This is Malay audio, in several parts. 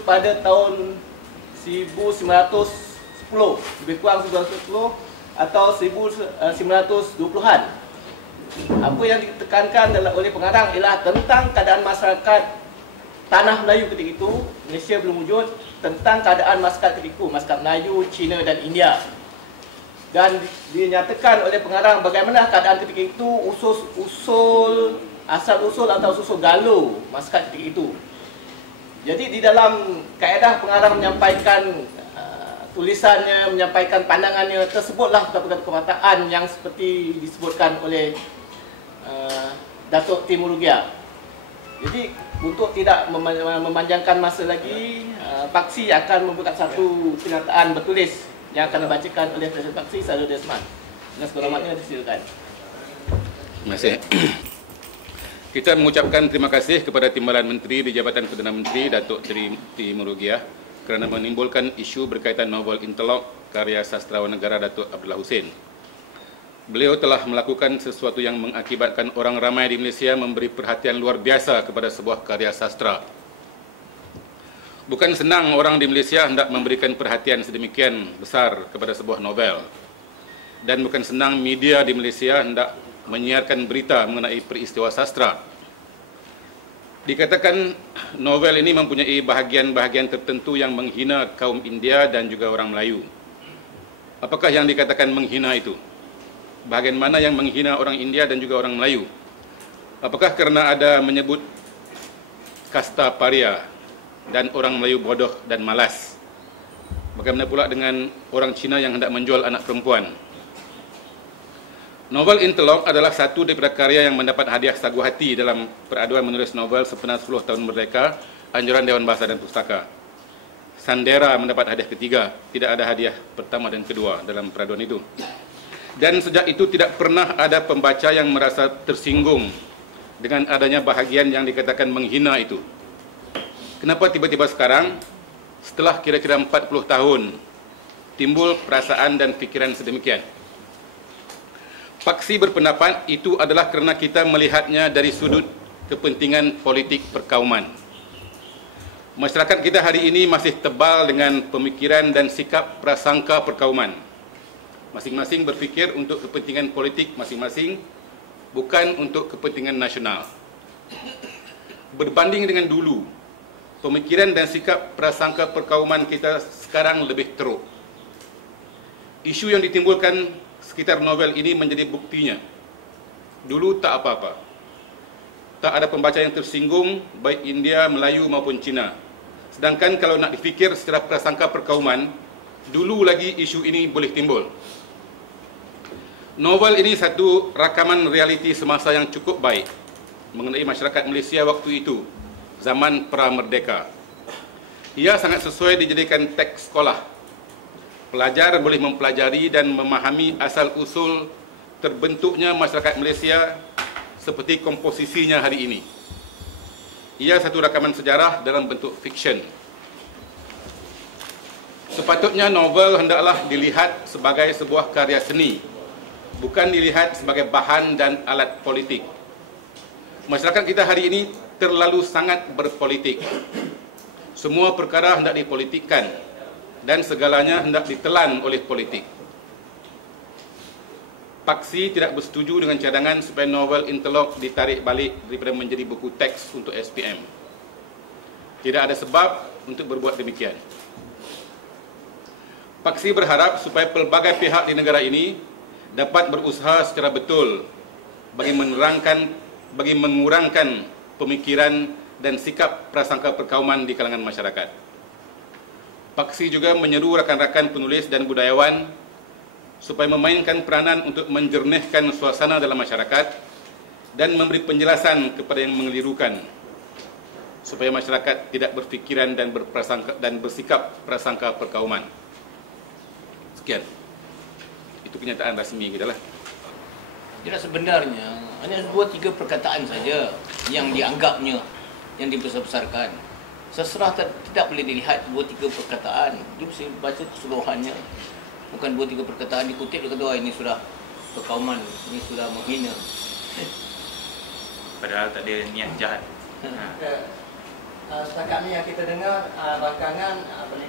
pada tahun 1910, lebih kurang 1910 atau 1920-an. Apa yang ditekankan oleh pengarang ialah tentang keadaan masyarakat tanah Melayu ketika itu, Malaysia belum wujud, tentang keadaan masyarakat ketika itu, masyarakat Melayu, Cina dan India. Dan dinyatakan oleh pengarang bagaimana keadaan ketika itu, asal-usul atau usul galuh masyarakat ketika itu. Jadi di dalam kaedah pengarang menyampaikan tulisannya, menyampaikan pandangannya, tersebutlah perkataan yang seperti disebutkan oleh Datuk Timur Rugia. Jadi untuk tidak memanjangkan masa lagi, Paksi akan membuat satu kenyataan bertulis yang akan dibacakan oleh Presiden Paksi, Saudara Desmond. Dan segala-galanya disilakan. Terima kasih. Kita mengucapkan terima kasih kepada Timbalan Menteri di Jabatan Perdana Menteri, Datuk Timur Rugia, kerana menimbulkan isu berkaitan novel Interlock karya sastrawan negara Datuk Abdullah Hussein. Beliau telah melakukan sesuatu yang mengakibatkan orang ramai di Malaysia memberi perhatian luar biasa kepada sebuah karya sastra. Bukan senang orang di Malaysia hendak memberikan perhatian sedemikian besar kepada sebuah novel. Dan bukan senang media di Malaysia hendak menyiarkan berita mengenai peristiwa sastra. Dikatakan novel ini mempunyai bahagian-bahagian tertentu yang menghina kaum India dan juga orang Melayu. Apakah yang dikatakan menghina itu? Bahagian mana yang menghina orang India dan juga orang Melayu? Apakah kerana ada menyebut kasta paria dan orang Melayu bodoh dan malas? Bagaimana pula dengan orang Cina yang hendak menjual anak perempuan? Novel Interlock adalah satu daripada karya yang mendapat hadiah sagu hati dalam peraduan menulis novel sempena 10 tahun merdeka, anjuran Dewan Bahasa dan Pustaka. Sandera mendapat hadiah ketiga, tidak ada hadiah pertama dan kedua dalam peraduan itu. Dan sejak itu tidak pernah ada pembaca yang merasa tersinggung dengan adanya bahagian yang dikatakan menghina itu. Kenapa tiba-tiba sekarang, setelah kira-kira 40 tahun, timbul perasaan dan fikiran sedemikian? Paksi berpendapat itu adalah kerana kita melihatnya dari sudut kepentingan politik perkauman. Masyarakat kita hari ini masih tebal dengan pemikiran dan sikap prasangka perkauman. Masing-masing berfikir untuk kepentingan politik masing-masing, bukan untuk kepentingan nasional. Berbanding dengan dulu, pemikiran dan sikap prasangka perkauman kita sekarang lebih teruk. Isu yang ditimbulkan sekitar novel ini menjadi buktinya. Dulu tak apa-apa. Tak ada pembaca yang tersinggung, baik India, Melayu maupun Cina. Sedangkan kalau nak difikir secara prasangka perkauman, dulu lagi isu ini boleh timbul. Novel ini satu rakaman realiti semasa yang cukup baik mengenai masyarakat Malaysia waktu itu, zaman pra-merdeka. Ia sangat sesuai dijadikan teks sekolah. Pelajar boleh mempelajari dan memahami asal-usul terbentuknya masyarakat Malaysia seperti komposisinya hari ini. Ia satu rakaman sejarah dalam bentuk fiksyen. Sepatutnya novel hendaklah dilihat sebagai sebuah karya seni, bukan dilihat sebagai bahan dan alat politik. Masyarakat kita hari ini terlalu sangat berpolitik. Semua perkara hendak dipolitikkan dan segalanya hendak ditelan oleh politik. Paksi tidak bersetuju dengan cadangan supaya novel Interlock ditarik balik daripada menjadi buku teks untuk SPM. Tidak ada sebab untuk berbuat demikian. Paksi berharap supaya pelbagai pihak di negara ini dapat berusaha secara betul bagi mengurangkan pemikiran dan sikap prasangka perkauman di kalangan masyarakat. Paksi juga menyeru rakan-rakan penulis dan budayawan supaya memainkan peranan untuk menjernihkan suasana dalam masyarakat dan memberi penjelasan kepada yang mengelirukan supaya masyarakat tidak berfikiran dan bersikap prasangka perkauman. Sekian. Itu kenyataan rasmi kita lah. Tidak sebenarnya hanya 2-3 perkataan saja yang dianggapnya, yang dibesar-besarkan. Sastra tidak boleh dilihat 2-3 perkataan. Dia mesti baca keseluruhannya. Bukan 2-3 perkataan dikutip dia kata ini sudah perkauman, ini sudah menghina. Padahal tak ada niat jahat. Setakat ni yang kita dengar belakangan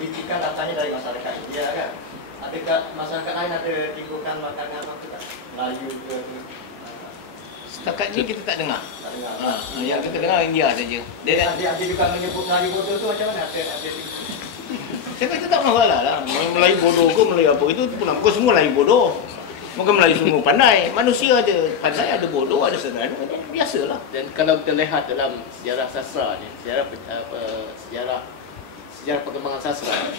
kritikan datangnya dari masyarakat India kan. Adakah masyarakat lain ada timbulkan belakangan apa tak? Melayu ke? Setakat ni kita tak dengar. Tak dengar. Yang kita dengar India saja. Dia juga menyebut Melayu bodoh tu macam mana? Saya kata tak masalah lah. Melayu bodoh ke Melayu apa itu pula. Bukan semua Melayu bodoh. Bukan Melayu semua pandai. Manusia ada pandai, ada bodoh, ada sederhana. Biasalah. Dan kalau kita lihat dalam sejarah sastra ni, sejarah perkembangan sastra,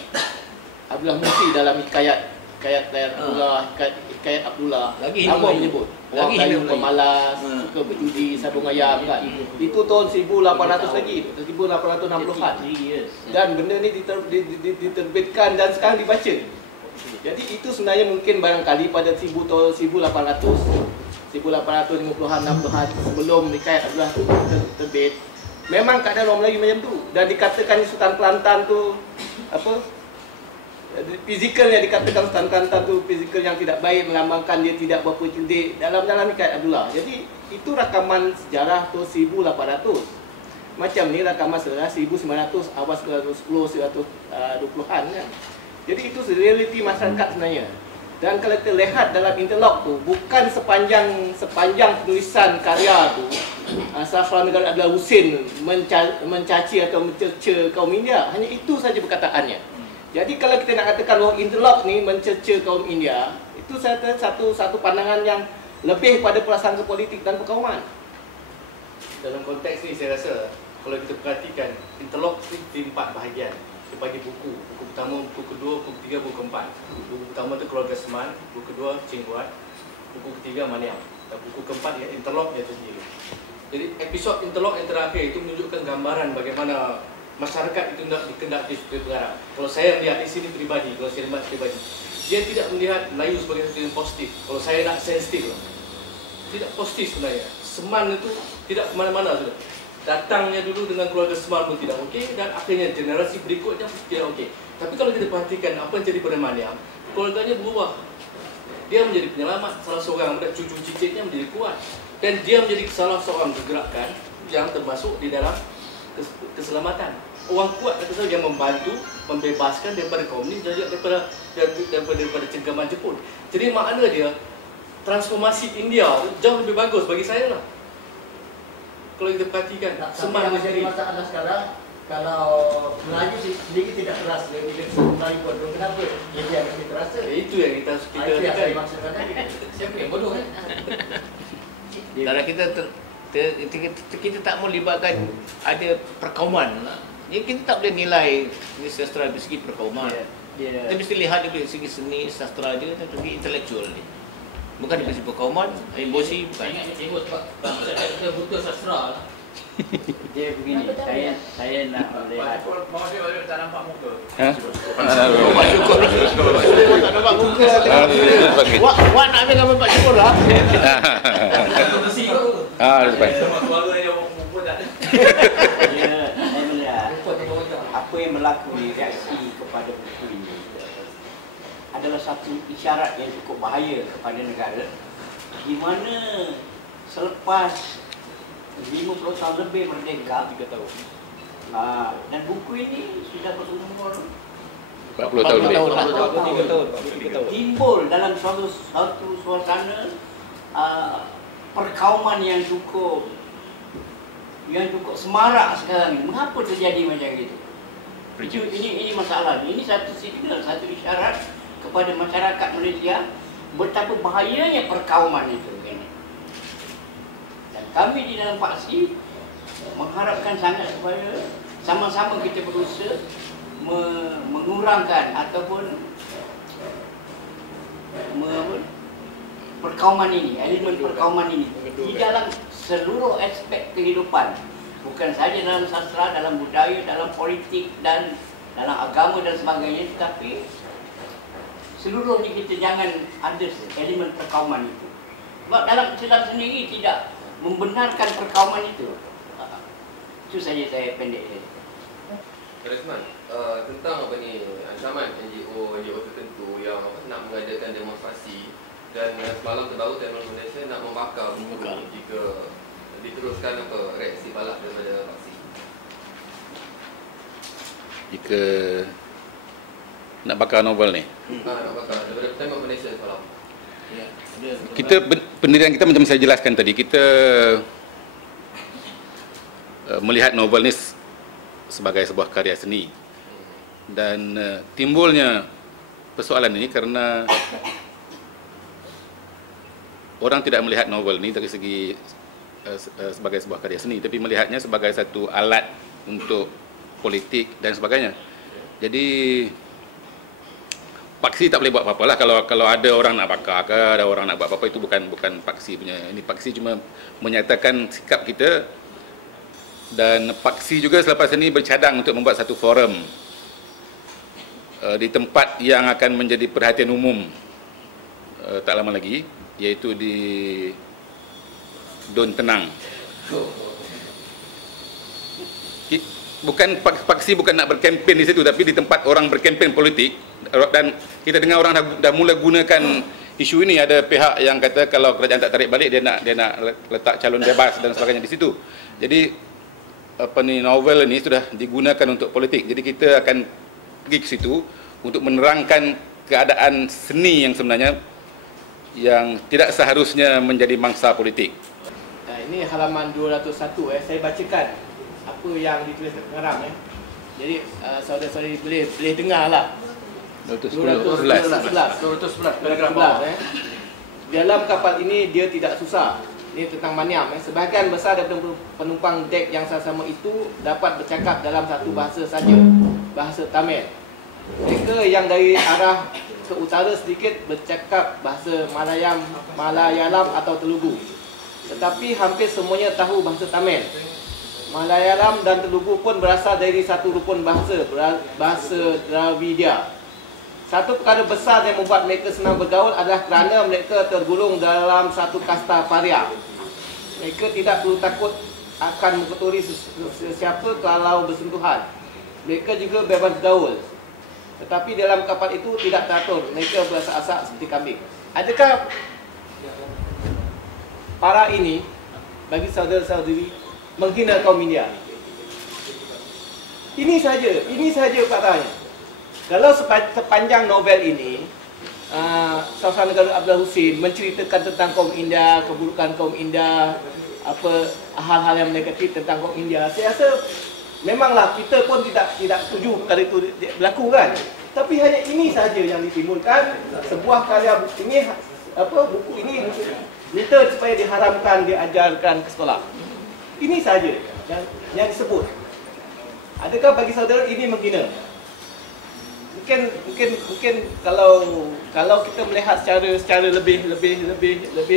Abdullah Muti dalam hikayat Abdullah, hikayat Abdullah, Lagi apa Melayu. menyebut? Lagi Orang Melayu Melayu. pemalas, suka berjudi, sabung ayam kan. Itu tahun 1800 lagi, 1860-an. Dan benda ni diterbitkan dan sekarang dibaca. Jadi itu sebenarnya mungkin barangkali pada 1850-an 60-an sebelum hikayat Abdullah tu terbit. Memang keadaan orang Melayu macam tu dan dikatakan Sultan Kelantan tu apa? Fizikalnya dikatakan Sultan Kelantan tu fizikal yang tidak baik, melambangkan dia tidak berapa cerdik dalam hikayat Abdullah. Jadi itu rakaman sejarah tu 1800. Macam ni rakaman sejarah 1900 awal 1910-1920-an kan. Jadi itu realiti masyarakat sebenarnya. Dan kalau kita lihat dalam interlog tu, bukan sepanjang penulisan karya tu sastrawan negara Abdullah Husin mencaci atau mencerca kaum India. Hanya itu saja perkataannya. Jadi kalau kita nak katakan bahawa interlog ni mencerca kaum India, itu saya kata satu pandangan yang lebih pada prasangka politik dan perkauman. Dalam konteks ni saya rasa kalau kita perhatikan interlog ni 4 bahagian. Dia bagi buku pertama, buku kedua, buku ketiga, buku keempat. Buku pertama tu Keluarga Seman, buku kedua Cingguat, buku ketiga Maniam, dan buku keempat ya interlog dia sendiri. Jadi episod interlog yang terakhir itu menunjukkan gambaran bagaimana masyarakat itu dikendaki sebagai pengarang. Kalau saya melihat di sini pribadi, kalau saya lihat pribadi, dia tidak melihat Melayu sebagai sesuatu yang positif. Kalau saya nak sensitif, tidak positif sebenarnya. Seman itu tidak kemana-mana sudah. Datangnya dulu dengan keluarga Seman pun tidak okey dan akhirnya generasi berikutnya pun tidak okey. Tapi kalau kita perhatikan apa yang jadi pada Maniam, keluarganya berubah. Dia menjadi penyelamat, salah seorang cucu cicitnya menjadi kuat. Dan dia menjadi salah seorang pergerakan yang termasuk di dalam keselamatan. Orang kuat kata saya yang membantu membebaskan daripada komunis dan daripada cengkaman Jepun. Jadi makna dia transformasi India jauh lebih bagus bagi saya lah. Kalau kita perhatikan Seman yang menjadi masalah sekarang, kalau Melayu sendiri tidak terasa, bila Melayu bodoh, kenapa dia akan terasa? Itu yang kita Itu yang saya maksudkan tadi. Siapa yang bodoh kan? Kalau kita tak mau libatkan ada perkauman, jadi kita tak boleh nilai sastra dari segi perkauman. Kita mesti lihat dari segi seni sastra dia dan segi intelektual dia. Bukan dari segi perkauman, emosi bukan. Tengok sebab kita buta sastra lah. Dia begini, saya nak melihat. Tak nampak muka. Pak Syukur. Tak nampak muka. Wak nak ambil gambar Pak Syukur lah. Besi kot. Depan. Suara yang muka tak ada. Saya melihat apa yang berlaku di reaksi kepada buku ini adalah satu isyarat yang cukup bahaya kepada negara, di mana selepas 50 tahun lebih merdeka, 3 tahun. dan buku ini sudah berumur 40 tahun lebih. 3 tahun. timbul dalam suatu suasana perkauman yang cukup semarak sekarang ini. Mengapa terjadi macam itu? Ini masalah. Ini satu signal, satu isyarat kepada masyarakat Malaysia betapa bahayanya perkauman itu. Dan kami di dalam Paksi mengharapkan sangat supaya sama-sama kita berusaha mengurangkan ataupun perkauman ini, elemen perkauman ini di dalam seluruh aspek kehidupan, bukan saja dalam sastra, dalam budaya, dalam politik dan dalam agama dan sebagainya, tetapi seluruhnya kita jangan ada elemen perkauman itu. Sebab dalam Islam sendiri tidak membenarkan perkauman itu. Itu saja saya pendek saja. Rasman, tentang apa ni ancaman NGO tertentu yang nak mengadakan demonstrasi dan semalam terbaru Teknologi Malaysia nak membakar buku jika diteruskan reaksi balak daripada Paksi. jika nak bakar novel ni. Nak bakar daripada tengok Malaysia kalau. Ya. Kita pendirian kita macam saya jelaskan tadi, kita melihat novel ni sebagai sebuah karya seni. Dan timbulnya persoalan ini kerana orang tidak melihat novel ni dari segi sebagai sebuah karya seni, tapi melihatnya sebagai satu alat untuk politik dan sebagainya. Jadi paksi tak boleh buat apa-apa lah. Kalau ada orang nak bakar ke, ada orang nak buat apa-apa, itu bukan paksi punya. Ini paksi cuma menyatakan sikap kita. Dan paksi juga selepas ini bercadang untuk membuat satu forum di tempat yang akan menjadi perhatian umum tak lama lagi, iaitu di Don Tenang. Bukan paksi bukan nak berkempen di situ, tapi di tempat orang berkempen politik. Dan kita dengar orang dah mula gunakan isu ini. Ada pihak yang kata kalau kerajaan tak tarik balik, dia nak letak calon bebas dan sebagainya di situ. Jadi novel ini sudah digunakan untuk politik. Jadi kita akan pergi ke situ untuk menerangkan keadaan seni yang sebenarnya yang tidak seharusnya menjadi mangsa politik. Ini halaman 201 saya bacakan apa yang ditulis dekat pengarang Jadi saudara-saudari boleh dengarlah. 211 paragraf 11 Dalam kapal ini dia tidak susah. Ini tentang Maniam. Sebahagian besar daripada penumpang dek yang sama itu dapat bercakap dalam satu bahasa saja, bahasa Tamil. Mereka yang dari arah ke utara sedikit bercakap bahasa Malayalam atau Telugu. Tetapi hampir semuanya tahu bahasa Tamil. Malayalam dan Telugu pun berasal dari satu rukun bahasa Dravidia. Satu perkara besar yang membuat mereka senang bergaul adalah kerana mereka tergolong dalam satu kasta paria. Mereka tidak perlu takut akan mengkotori sesiapa kalau bersentuhan. Mereka juga bebas bergaul. Tetapi dalam kapal itu tidak teratur. Mereka berasak-asak seperti kambing. Adakah para ini bagi saudara-saudari menghina kaum India? Ini saja faktanya. Kalau sepanjang novel ini Saudara Negara Abdullah Hussein menceritakan tentang kaum India, keburukan kaum India, apa hal-hal yang negatif tentang kaum India, saya rasa memanglah kita pun tidak setuju perkara itu berlaku kan. Tapi hanya ini saja yang ditimbulkan, sebuah karya buku ini minta supaya diharamkan diajarkan ke sekolah. Ini saja yang disebut. Adakah bagi saudara ini menghina? Mungkin kalau kita melihat secara lebih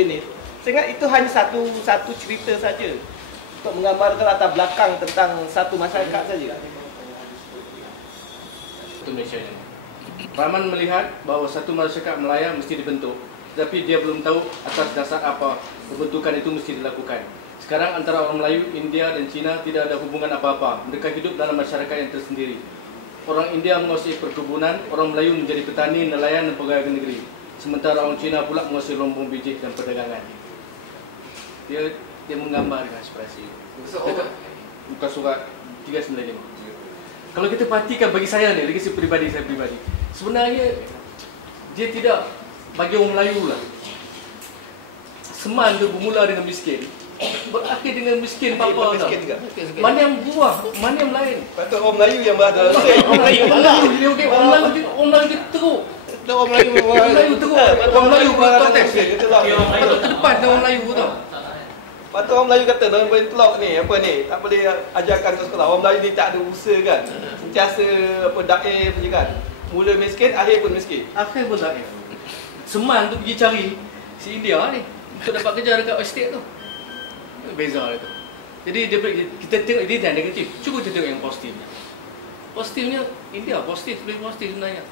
ni, saya ingat itu hanya satu cerita saja untuk menggambarkan latar belakang tentang satu masyarakat saja. Malaysia ini. Rahman melihat bahawa satu masyarakat Melayu mesti dibentuk, tetapi dia belum tahu atas dasar apa pembentukan itu mesti dilakukan. Sekarang antara orang Melayu, India dan Cina tidak ada hubungan apa-apa. Mereka hidup dalam masyarakat yang tersendiri. Orang India menguasai perkebunan, orang Melayu menjadi petani, nelayan dan pegawai negeri. Sementara orang Cina pula menguasai rombong bijih dan perdagangan. Dia menggambar dengan ekspresi. Bukan surat 395. Kalau kita perhatikan bagi saya ni, dari segi pribadi saya pribadi, sebenarnya dia tidak bagi orang Melayu lah. Seman tu bermula dengan miskin, berakhir dengan miskin papa tau. Mana yang buah, mana yang lain. Patut orang Melayu yang berada dalam Orang Melayu teruk. Orang Melayu teruk. Orang Melayu berkonteks. Patut terdepan orang Melayu tau. Patut orang Melayu kata dalam bentlok ni, apa ni, tak boleh ajarkan ke sekolah. Orang Melayu ni tak ada usaha kan. Sentiasa daif je kan. Mula miskin, akhir pun miskin. Akhir pun daif. Seman tu pergi cari si India ni untuk dapat kerja dekat estate tu. Beza dia tu. Jadi kita tengok dia dan negatif. Cuba kita tengok yang positifnya. Positifnya India positif, lebih positif sebenarnya.